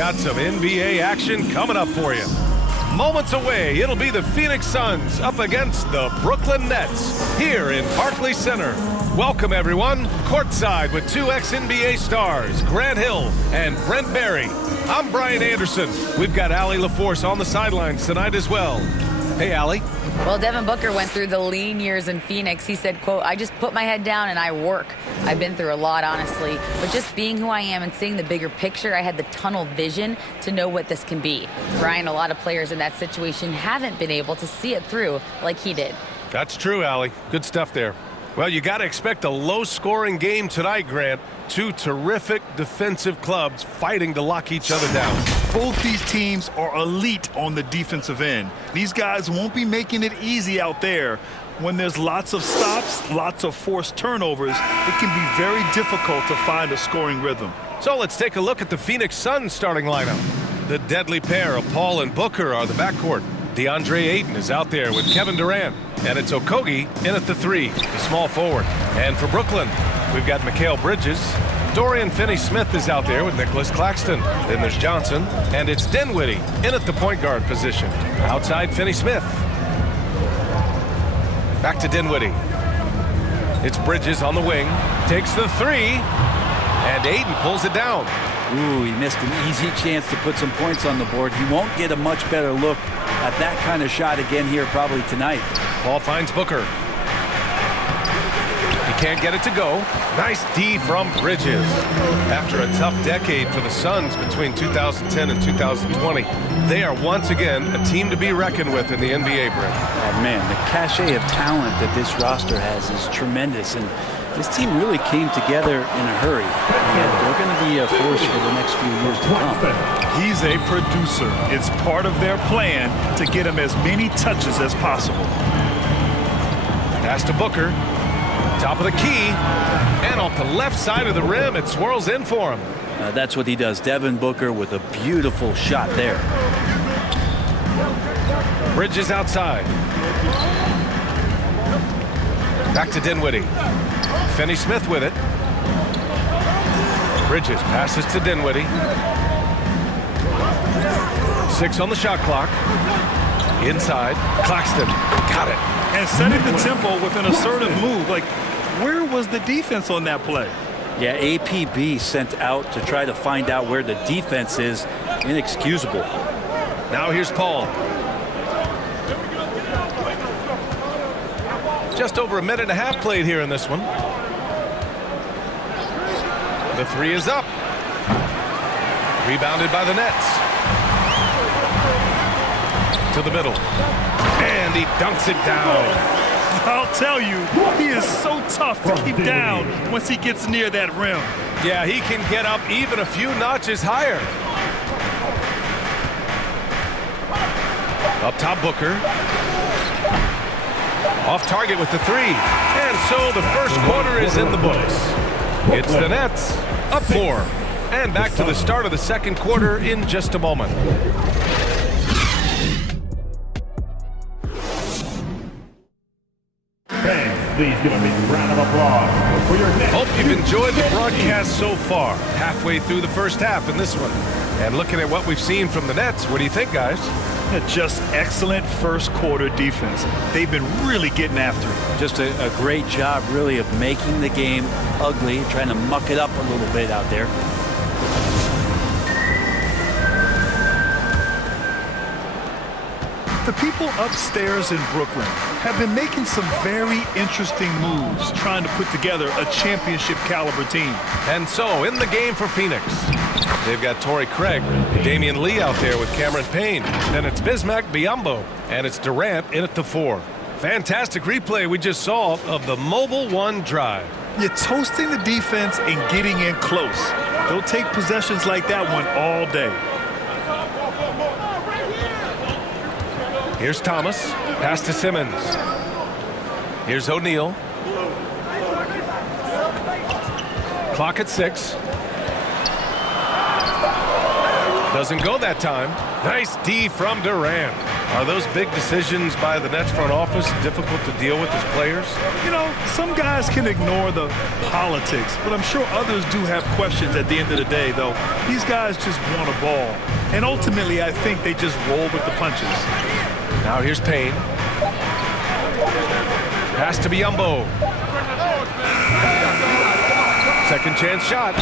got some NBA action coming up for you. Moments away, it'll be the Phoenix Suns up against the Brooklyn Nets here in Barclays Center. Welcome, everyone. Courtside with two ex-NBA stars, Grant Hill and Brent Barry. I'm Brian Anderson. We've got Allie LaForce on the sidelines tonight as well. Hey, Allie. Well, Devin Booker went through the lean years in Phoenix. He said, quote, "I just put my head down and I work." I've been through a lot, honestly. But just being who I am and seeing the bigger picture, I had the tunnel vision to know what this can be. Brian, a lot of players in that situation haven't been able to see it through like he did. That's true, Allie. Good stuff there. Well, you got to expect a low-scoring game tonight, Grant. Two terrific defensive clubs fighting to lock each other down. Both these teams are elite on the defensive end. These guys won't be making it easy out there. When there's lots of stops, lots of forced turnovers, it can be very difficult to find a scoring rhythm. So let's take a look at the Phoenix Suns starting lineup. The deadly pair of Paul and Booker are the backcourt. DeAndre Ayton is out there with Kevin Durant. And it's Okogie in at the 3, the small forward. And for Brooklyn, we've got Mikal Bridges. Dorian Finney-Smith is out there with Nicholas Claxton. Then there's Johnson. And it's Dinwiddie in at the point guard position. Outside Finney-Smith. Back to Dinwiddie. It's Bridges on the wing. Takes the 3. And Ayton pulls it down. Ooh, he missed an easy chance to put some points on the board. He won't get a much better look at that kind of shot again here probably tonight. Paul finds Booker. He can't get it to go. Nice D from Bridges. After a tough decade for the Suns between 2010 and 2020, they are once again a team to be reckoned with in the NBA, Brent. Oh, man, the cachet of talent that this roster has is tremendous, and this team really came together in a hurry. And they're going to be a force for the next few years to come. He's a producer. It's part of their plan to get him as many touches as possible. Pass to Booker. Top of the key. And off the left side of the rim, it swirls in for him. That's what he does. Devin Booker with a beautiful shot there. Bridges outside. Back to Dinwiddie. Finney-Smith with it. Bridges passes to Dinwiddie. 6 on the shot clock. Inside. Claxton. Got it. And setting the tempo with an assertive move. Like, where was the defense on that play? Yeah, APB sent out to try to find out where the defense is. Inexcusable. Now here's Paul. Just over a minute and a half played here in this one. The 3 is up. Rebounded by the Nets. To the middle. And he dunks it down. I'll tell you, he is so tough to keep down once he gets near that rim. Yeah, he can get up even a few notches higher. Up top, Booker. Off target with the 3. And so the first quarter is in the books. It's the Nets up 4. And back to the start of the second quarter in just a moment. Please give a big round of applause for your next. Hope you've enjoyed the broadcast so far. Halfway through the first half in this one. And looking at what we've seen from the Nets, what do you think, guys? Just excellent first quarter defense. They've been really getting after it. Just a great job, really, of making the game ugly, trying to muck it up a little bit out there. The people upstairs in Brooklyn have been making some very interesting moves trying to put together a championship caliber team. And so in the game for Phoenix, they've got Torrey Craig, Damian Lee out there with Cameron Payne. Then it's Bismack Biyombo, and it's Durant in at the 4. Fantastic replay we just saw of the Mobile One drive. You're toasting the defense and getting in close. They'll take possessions like that one all day. Here's Thomas. Pass to Simmons. Here's O'Neal. Clock at 6. Doesn't go that time. Nice D from Durant. Are those big decisions by the Nets front office difficult to deal with as players? You know, some guys can ignore the politics, but I'm sure others do have questions at the end of the day, though. These guys just want a ball. And ultimately, I think they just roll with the punches. Now here's Payne. Pass to Biyombo. Second chance shot.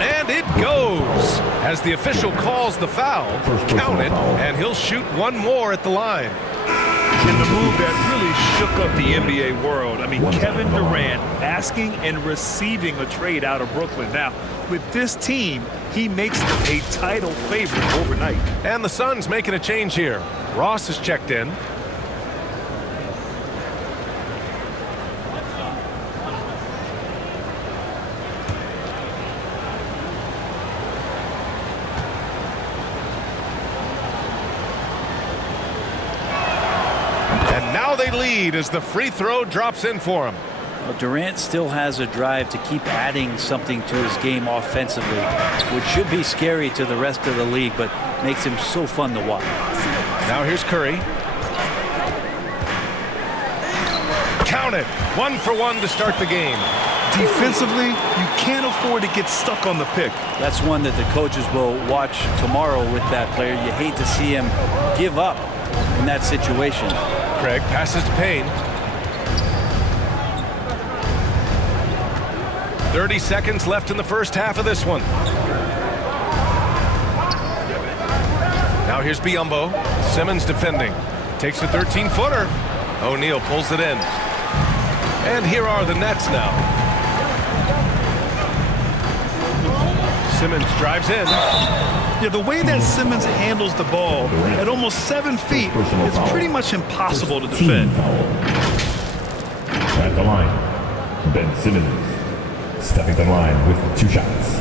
And it goes. As the official calls the foul, count it, and he'll shoot one more at the line. In the move that really shook up the NBA world. I mean, Kevin Durant asking and receiving a trade out of Brooklyn. Now, with this team, he makes them a title favorite overnight. And the Suns making a change here. Ross is checked in. They lead as the free throw drops in for him. Well, Durant still has a drive to keep adding something to his game offensively, which should be scary to the rest of the league, but makes him so fun to watch. Now here's Curry. Count it. 1 for 1 to start the game. Defensively, you can't afford to get stuck on the pick. That's one that the coaches will watch tomorrow with that player. You hate to see him give up in that situation. Craig passes to Payne. 30 seconds left in the first half of this one. Now here's Biyombo. Simmons defending. Takes a 13-footer. O'Neal pulls it in. And here are the Nets now. Simmons drives in. Yeah, the way that Simmons handles the ball at almost 7 feet, it's pretty much impossible to defend. At the line, Ben Simmons stepping the line with 2 shots.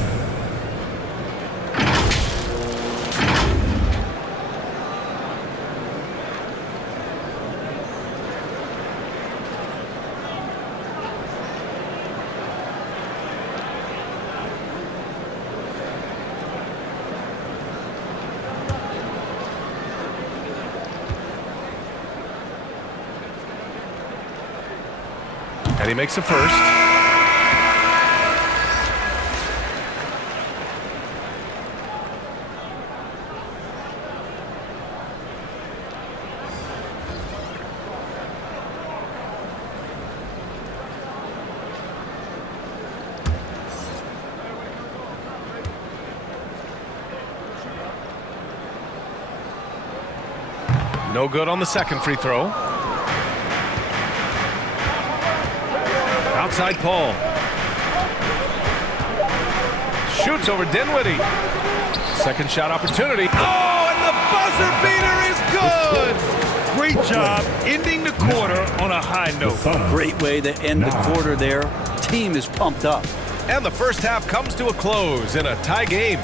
And he makes a first. No good on the second free throw. Outside Paul. Shoots over Dinwiddie. Second shot opportunity. Oh, and the buzzer beater is good. Great job ending the quarter on a high note. Great way to end the quarter there. Team is pumped up. And the first half comes to a close in a tie game.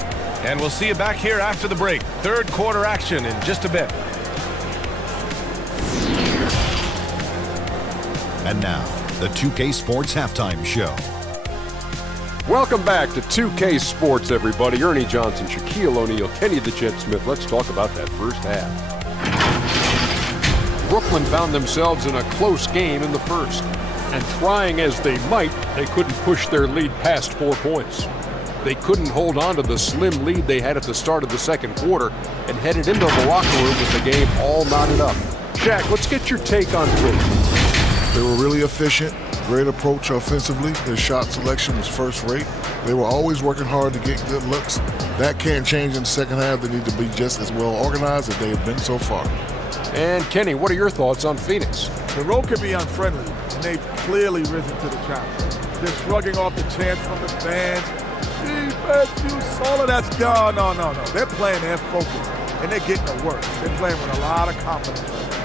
And we'll see you back here after the break. Third quarter action in just a bit. And now, the 2K Sports Halftime Show. Welcome back to 2K Sports, everybody. Ernie Johnson, Shaquille O'Neal, Kenny the Jet Smith. Let's talk about that first half. Brooklyn found themselves in a close game in the first. And trying as they might, they couldn't push their lead past 4 points. They couldn't hold on to the slim lead they had at the start of the second quarter and headed into the locker room with the game all knotted up. Shaq, let's get your take on Brooklyn. They were really efficient, great approach offensively. Their shot selection was first rate. They were always working hard to get good looks. That can't change in the second half. They need to be just as well organized as they have been so far. And Kenny, what are your thoughts on Phoenix? The road can be unfriendly, and they've clearly risen to the challenge. They're shrugging off the chants from the fans. Defense, you solid. That's no. They're playing their focus, and they're getting to work. They're playing with a lot of confidence right now.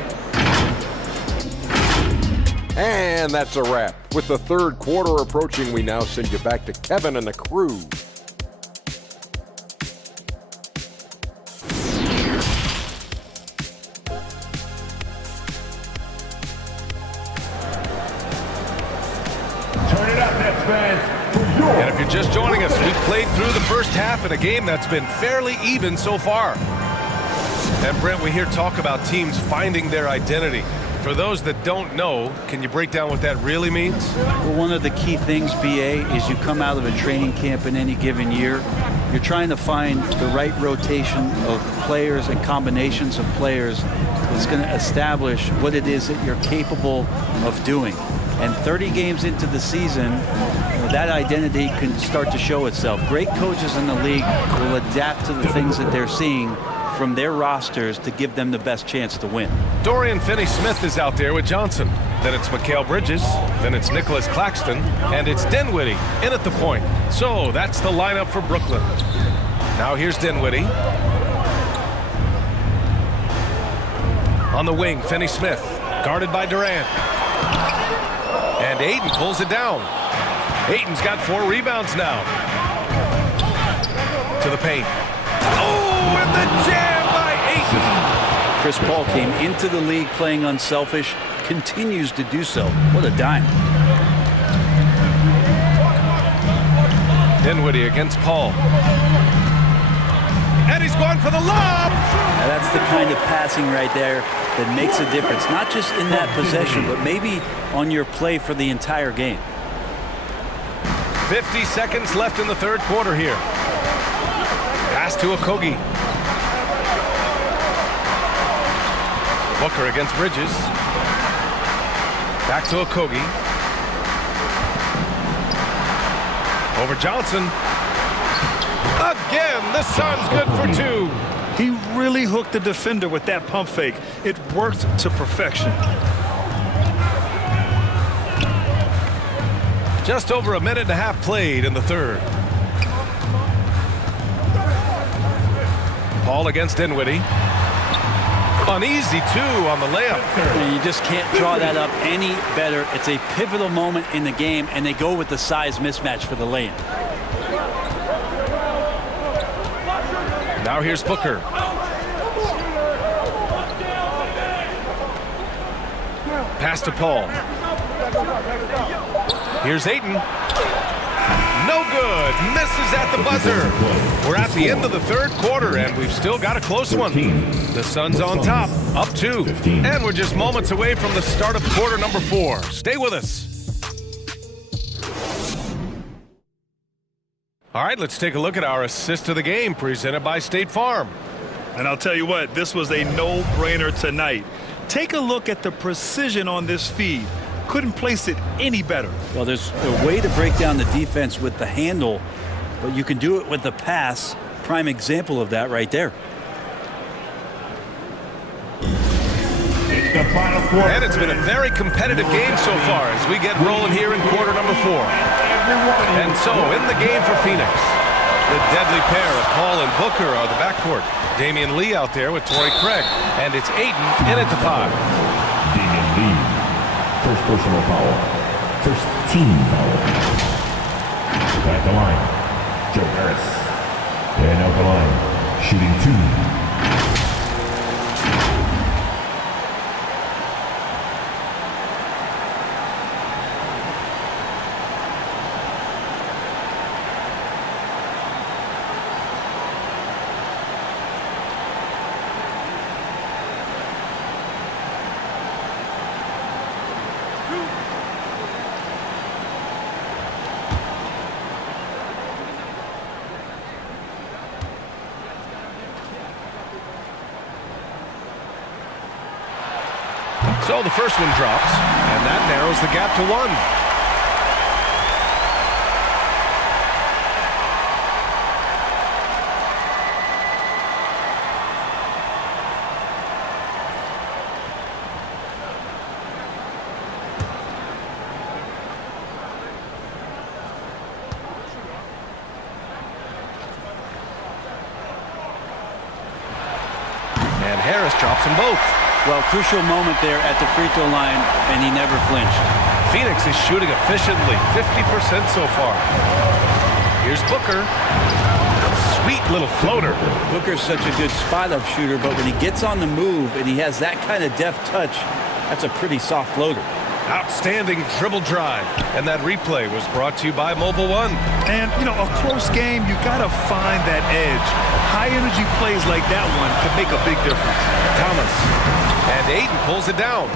And that's a wrap. With the third quarter approaching, we now send you back to Kevin and the crew. Turn it up, Nets fans. And if you're just joining us, we played through the first half. half in a game that's been fairly even so far. And Brent, we hear talk about teams finding their identity. For those that don't know, can you break down what that really means? Well, one of the key things, BA, is you come out of a training camp in any given year, you're trying to find the right rotation of players and combinations of players that's going to establish what it is that you're capable of doing. And 30 games into the season, that identity can start to show itself. Great coaches in the league will adapt to the things that they're seeing from their rosters to give them the best chance to win. Dorian Finney-Smith is out there with Johnson. Then it's Mikal Bridges. Then it's Nicholas Claxton. And it's Dinwiddie in at the point. So that's the lineup for Brooklyn. Now here's Dinwiddie. On the wing, Finney-Smith, guarded by Durant. And Ayton pulls it down. Ayton's got 4 rebounds now. To the paint. Oh, and the jam by Ayton. Chris Paul came into the league playing unselfish, continues to do so. What a dime. Dinwiddie against Paul. And he's going for the lob. Now that's the kind of passing right there that makes a difference, not just in that possession, but maybe on your play for the entire game. 50 seconds left in the third quarter here. Pass to Okogie. Booker against Bridges. Back to Okogie. Over Johnson. Again, the Suns good for 2. He really hooked the defender with that pump fake. It worked to perfection. Just over a minute and a half played in the third. Paul against Dinwiddie. Uneasy, too, on the layup. And you just can't draw that up any better. It's a pivotal moment in the game, and they go with the size mismatch for the lay-in. Now here's Booker. Pass to Paul. Here's Ayton. No good. Misses at the buzzer. We're at the end of the third quarter, and we've still got a close one. The Suns on top, up 2. And we're just moments away from the start of quarter number 4. Stay with us. All right, let's take a look at our assist of the game presented by State Farm. And I'll tell you what, this was a no-brainer tonight. Take a look at the precision on this feed. Couldn't place it any better. Well, there's a way to break down the defense with the handle, but you can do it with the pass. Prime example of that right there. And it's been a very competitive game so far as we get rolling here in quarter number 4. And so in the game for Phoenix, the deadly pair of Paul and Booker are the backcourt. Damian Lee out there with Torrey Craig. And it's Ayton in at the 5. Damian Lee. First personal foul. First team foul. At the line, Joe Harris. And out the line, shooting 2. So the first one drops, and that narrows the gap to 1. And Harris drops them both. Well, crucial moment there at the free throw line, and he never flinched. Phoenix is shooting efficiently, 50% so far. Here's Booker. Sweet little floater. Booker's such a good spot-up shooter, but when he gets on the move and he has that kind of deft touch, that's a pretty soft floater. Outstanding dribble drive. And that replay was brought to you by Mobile One. And, you know, a close game, you got to find that edge. High-energy plays like that one could make a big difference. Thomas. And Ayton pulls it down.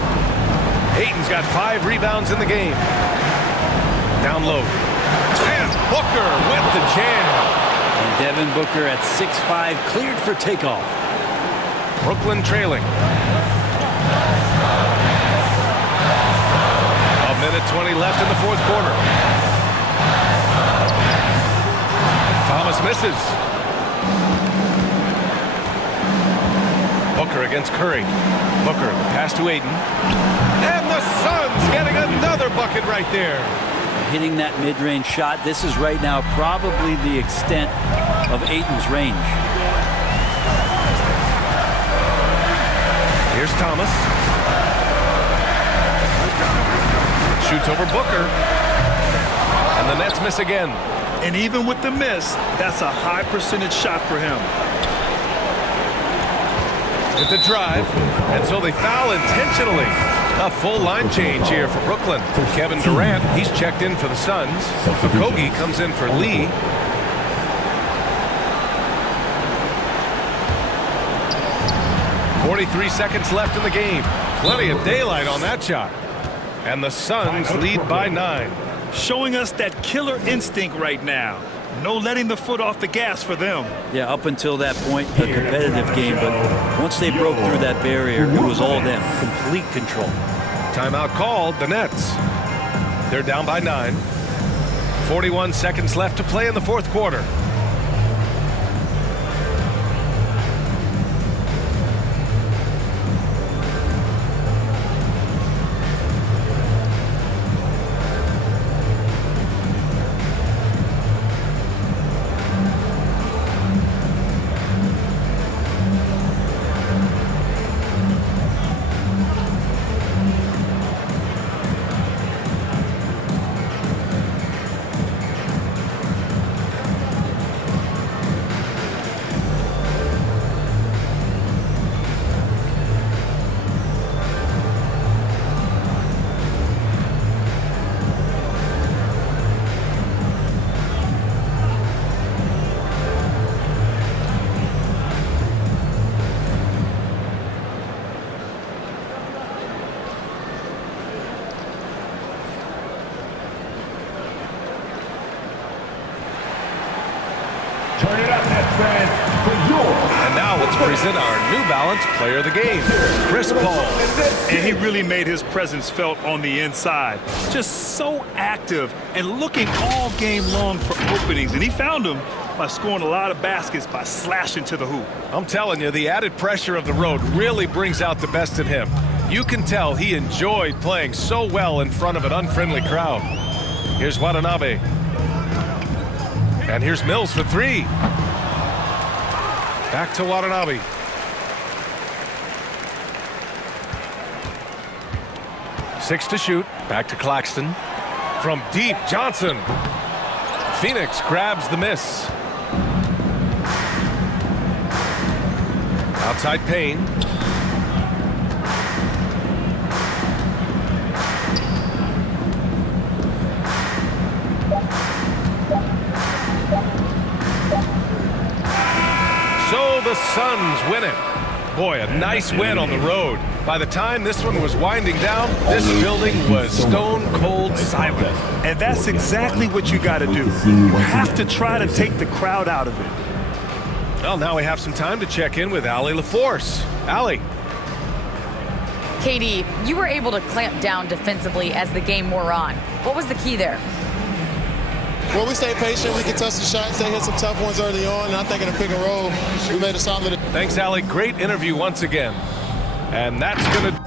Ayton's got 5 rebounds in the game. Down low. And Booker with the jam. And Devin Booker at 6'5", cleared for takeoff. Brooklyn trailing. A minute 20 left in the fourth quarter. Thomas misses. Booker against Curry. Booker, the pass to Ayton. And the Suns getting another bucket right there. Hitting that mid-range shot. This is right now probably the extent of Ayton's range. Here's Thomas. Shoots over Booker. And the Nets miss again. And even with the miss, that's a high percentage shot for him. With the drive. And so they foul intentionally. A full line change here for Brooklyn. Kevin Durant, he's checked in for the Suns. Okogie comes in for Lee. .43 seconds left in the game. Plenty of daylight on that shot. And the Suns lead by 9. Showing us that killer instinct right now. No letting the foot off the gas for them. Yeah, up until that point, a competitive game, but once they broke through that barrier, it was all them. Complete control. Timeout called, the Nets. They're down by 9. 41 seconds left to play in the fourth quarter. Turn it up, Nets fans, for your... And now let's present our New Balance Player of the Game, Chris Paul. And he really made his presence felt on the inside. Just so active and looking all game long for openings. And he found them by scoring a lot of baskets by slashing to the hoop. I'm telling you, the added pressure of the road really brings out the best in him. You can tell he enjoyed playing so well in front of an unfriendly crowd. Here's Watanabe. And here's Mills for 3. Back to Watanabe. Six to shoot. Back to Claxton. From deep, Johnson. Phoenix grabs the miss. Outside Payne. So the Suns win it. Boy, a nice win on the road. By the time this one was winding down, this building was stone cold silent. And that's exactly what you got to do. You have to try to take the crowd out of it. Well, now we have some time to check in with Allie LaForce. Allie. KD, you were able to clamp down defensively as the game wore on. What was the key there? Well, we stayed patient. We could touch the shots. They hit some tough ones early on, and I think in the pick and roll, we made a solid. Thanks, Allie. Great interview once again. And that's going to...